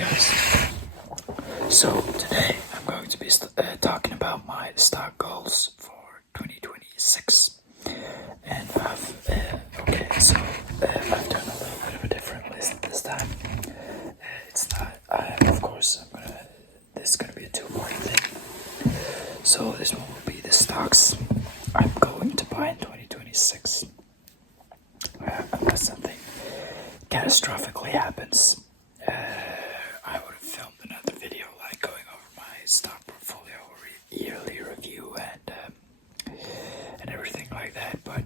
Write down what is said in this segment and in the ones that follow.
guys. So today I'm going to be talking about my stock goals for 2026. And I've done a little bit of a different list this time. It's not, of course, this is gonna be a two-part thing. So this one will be the stocks I'm going to buy in 2026. Unless something catastrophically happens. I would have filmed another video like going over my stock portfolio yearly review and everything like that, but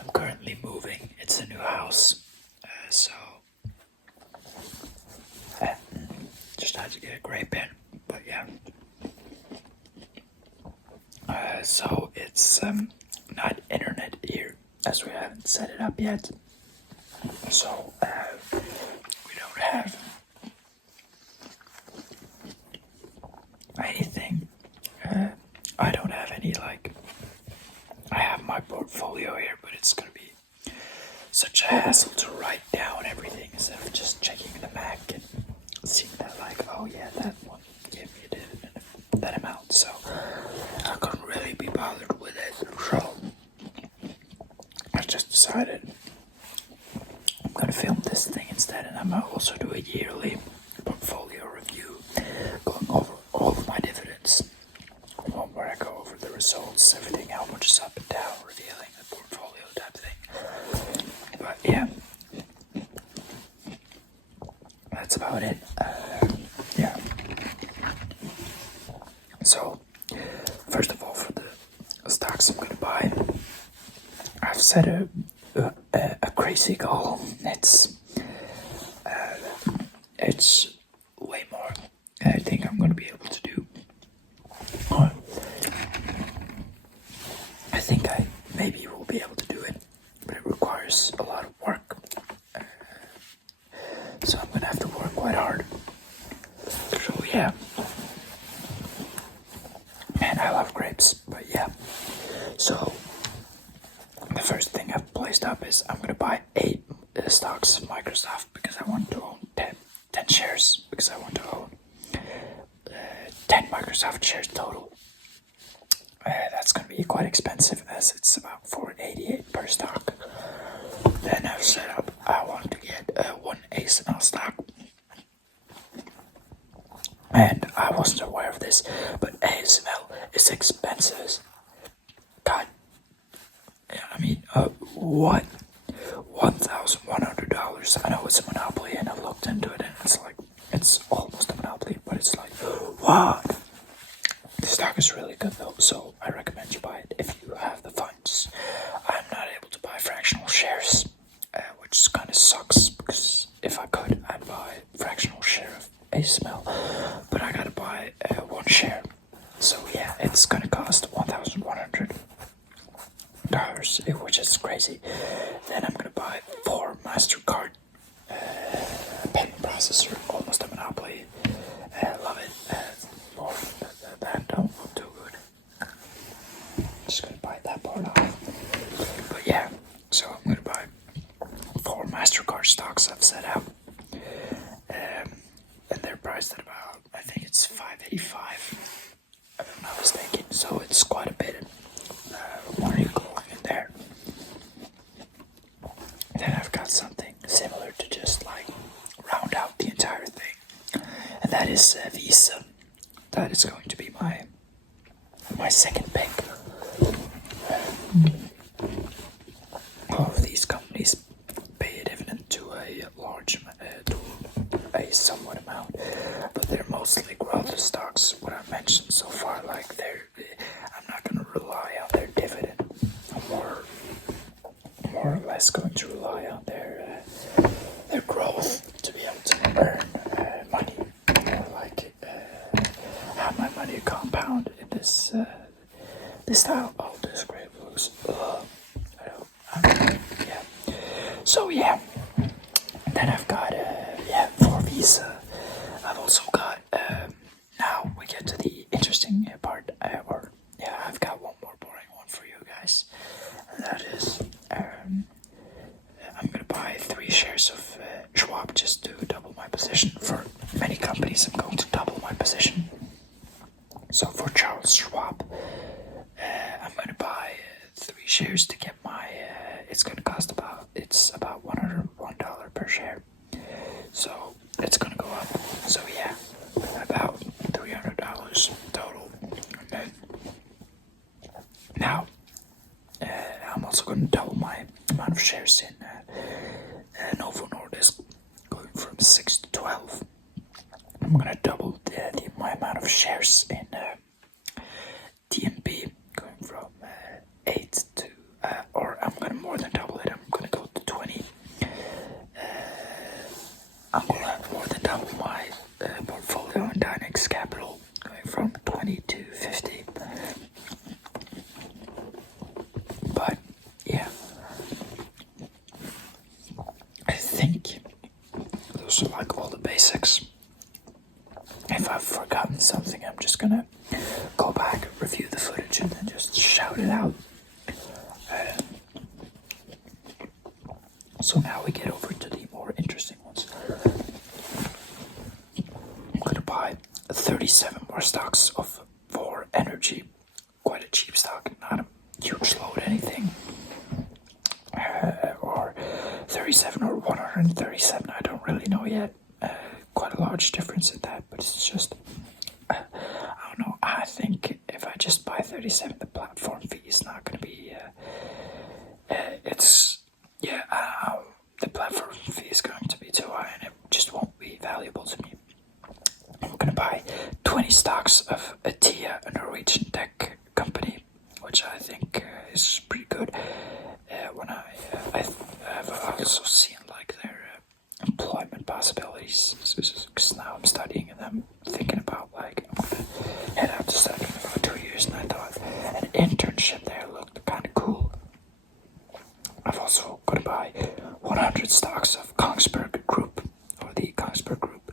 I'm currently moving. It's a new house, so just had to get a gray pen, but yeah. So it's not internet here as we haven't set it up yet, so we don't have anything. I don't have any, like, I have my portfolio here, but it's gonna be such a hassle to write down everything instead of just checking the Mac and seeing that, like, oh yeah, that one gave me that amount, so I couldn't really be bothered with it. So I just decided I'm gonna film this thing instead, and I'm gonna also do a yearly portfolio review, going over all of my dividends, where I go over the results, everything, how much is up and down, revealing the portfolio type thing. But yeah, that's about it. Yeah. So first of all, for the stocks I'm gonna buy, I've set a crazy goal. It's way more than I think I'm gonna be able to do. I think I maybe will be able to do it, but it requires a lot of work. So I'm gonna have to work quite hard. So yeah. Man, I love grapes, but yeah. So the first thing I've placed up is I'm gonna buy 8 stocks of Microsoft because I want to own 10 shares, because I want to own 10 Microsoft shares total. That's gonna be quite expensive as it's about $4.88 per stock. Then I've set up, I want to get one ASML stock. And I wasn't aware of this, but ASML is expensive. God, I mean, what? $1,100. I know it's a monopoly, and I looked into it, and it's almost a monopoly, but it's like, wow. The stock is really good though, so I recommend you buy it if you have the funds. I'm not able to buy fractional shares, which kind of sucks, because if I could, I'd buy a fractional share of ASML, but I gotta buy one share. So yeah, it's gonna cost $1,100, which is crazy. Then I'm gonna buy 4 MasterCard payment processor, almost a monopoly. Love it. That don't look too good. Just gonna bite that part off. But yeah, so I'm gonna buy 4 MasterCard stocks I've set out. And they're priced at about, I think it's $5.85, if I'm not mistaken. So it's quite a bit of money going in there. Then I've got something similar to just like round out the entire thing, and that is Visa. That is going to be my second pick. All of these companies pay a dividend to a large, to a somewhat amount, but they're mostly growth stocks. What I mentioned so far, like I'm not going to rely on their dividend. I'm more or less going to rely on their growth to be able to earn money, like have my money compound in this style. Oh, this grape looks. Yeah. So yeah. Then I've got for Visa. I've also got now we get to the interesting part. I've got one more boring one for you guys. And that is case I'm going to double my position. So for Charles Schwab, I'm going to buy 3 shares to get my, it's going to cost about $101 per share. So it's going to go up. So yeah, about $300 total. And then now, I'm also going to double my amount of shares in Novo Nordisk, going from 6 to 12. I'm going to double my amount of shares in DNB, going from 8 to, or I'm going to more than double it. I'm going to go to 20. I'm going to more than double my portfolio in Dynex Capital, going from 20 to 50. But yeah, I think those are like all the basics. If I've forgotten something, I'm just gonna go back, review the footage, and then just shout it out. So now we get over to the more interesting ones. I'm gonna buy 37 more stocks of For Energy. Quite a cheap stock, not a huge load, anything. Or 37 or 137, I don't really know yet. Quite a large difference in that, but it's just, I don't know. I think if I just buy 37, the platform fee is not going to be, the platform fee is going to be too high and it just won't be valuable to me. I'm going to buy 20 stocks of Atea, a Norwegian tech company, which I think is pretty good. When I've also seen like their employment possibilities, because now I'm studying and I'm thinking about like I'm gonna head out to study in about 2 years, and I thought an internship there looked kind of cool. I've also got to buy 100 stocks of Kongsberg Group, or the Kongsberg Group,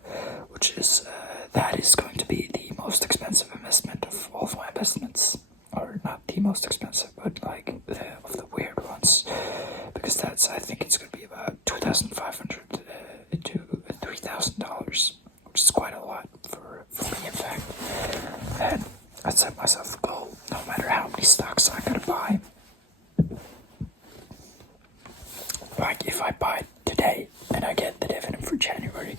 which is that is going to be the most expensive investment of all of my investments, or not the most expensive, but like of the weird ones, because I think it's going to be about $2,500 to $3,000, which is quite a lot for me, in fact. And I set myself a goal, no matter how many stocks I gotta buy. Like if I buy today and I get the dividend for January,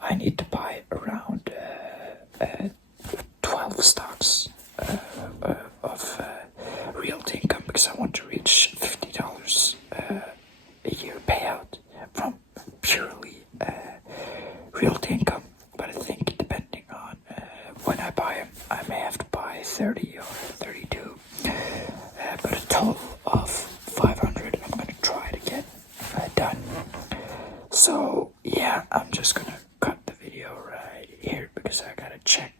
I need to buy around 12 stocks of Realty Income, because I want to reach $50 a year payout from purely Realty Income. But I think depending on when I buy them, I may have to buy 30 or 32. But a total of 500 I'm going to try to get done. So yeah, I'm just going to cut the video right here because I got to check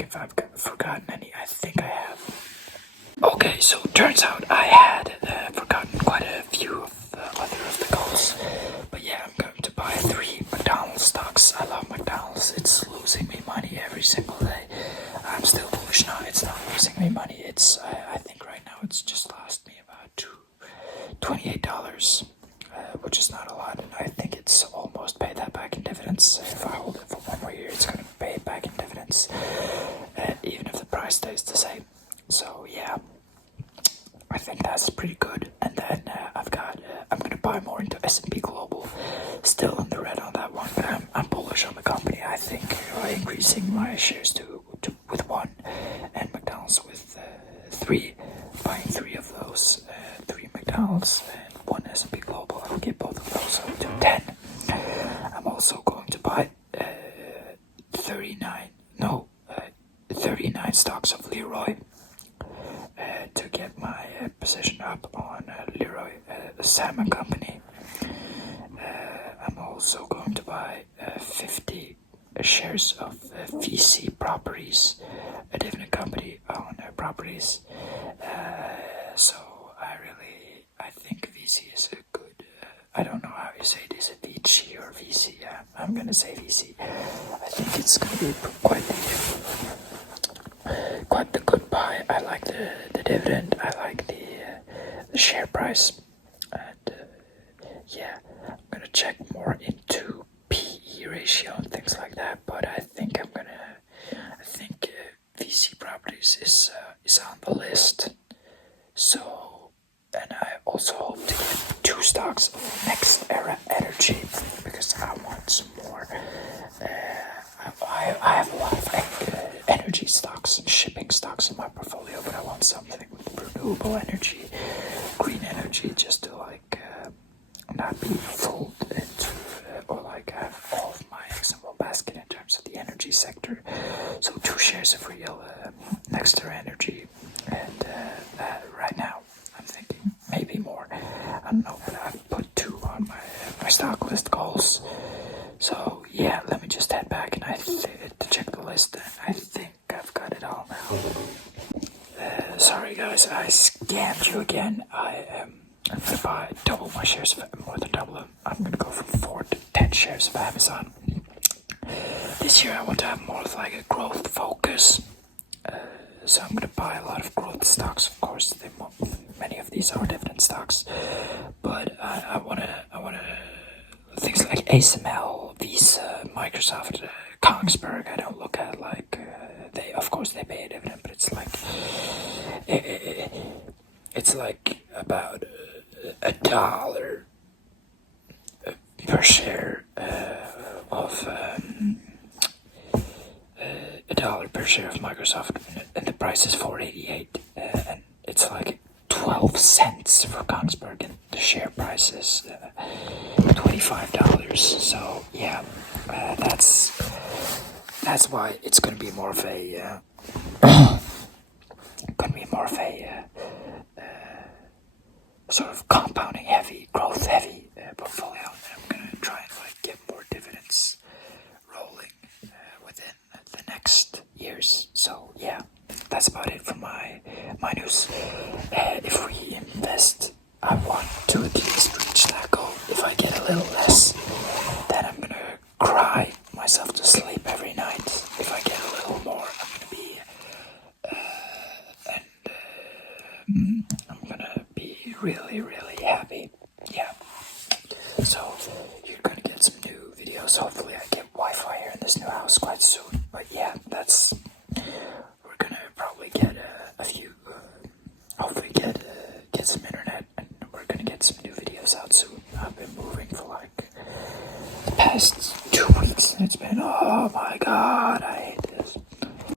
if I've forgotten any. I think I have. Okay, so it turns out I had forgotten quite a few of the other of the goals. But yeah, I'm going to buy 3 McDonald's stocks. I love McDonald's. It's losing me money every single day. I'm still bullish now. It's not losing me money. I think right now it's just lost me about $28, which is not a lot. And I think it's almost paid that back in dividends. If I hold it for 1 more year, it's going to pay it back in dividends, even if the price stays the same. So yeah, I think that's pretty good. And then I'm going to buy more into S&P Global. Still in the red on that one, but I'm bullish on the company. I think increasing my shares with 1 and McDonald's with 3, buying 3 of those, 3 McDonald's and 1 S&P Global. I'll get both of those up to 10. I'm also going to buy 39 stocks of Leroy to get my position up on Leroy, the salmon company. I'm also going to buy 50 shares of VC Properties, a dividend company on properties. So I think VC is a good, I don't know how you say it, is it VC or VC? I'm gonna say VC. I think it's gonna be quite the good buy. I like the dividend, I like the share price, and yeah, check more into PE ratio and things like that. But I think VC Properties is on the list. So, and I also hope to get 2 stocks of Next Era Energy because I want some more. I have a lot of energy stocks and shipping stocks in my portfolio, but I want something with renewable energy, green energy, just to like not be fooled into or like have all of my eggs in one basket in terms of the energy sector. So 2 shares of real Next Era Energy, and right now I'm thinking maybe more. I don't know, but I've put 2 on my stock list goals. So yeah, let me just head back and to check the list, and I think I've got it all now. Sorry guys, I scammed you again. I'm gonna buy double my shares, more than double them. I'm gonna go from 4 to 10 shares of Amazon. This year I want to have more of like a growth focus. So I'm gonna buy a lot of growth stocks. Of course, many of these are dividend stocks, but I wanna things like ASML, Visa, Microsoft, Kongsberg. I don't look at like of course they pay a dividend, but it's like about $1 per share of $1 per share of Microsoft, and the price is $4.88, and it's like 12 cents for Kongsberg, and the share price is $25. So yeah, that's why it's gonna be more of a sort of compounding heavy, growth heavy portfolio, and I'm gonna try and like get more dividends rolling within the next years. So yeah, that's about it for my news. If we invest, I want to at least reach that goal. If I get a little less, then I'm gonna cry myself to sleep every night. If I get a little more, I'm gonna be really, really happy. Yeah. So you're gonna get some new videos. Hopefully I get Wi-Fi here in this new house quite soon. But yeah, we're gonna probably get a few. Hopefully get some internet, and we're gonna get some new videos out soon. I've been moving for like the past 2 weeks, and it's been, oh my god.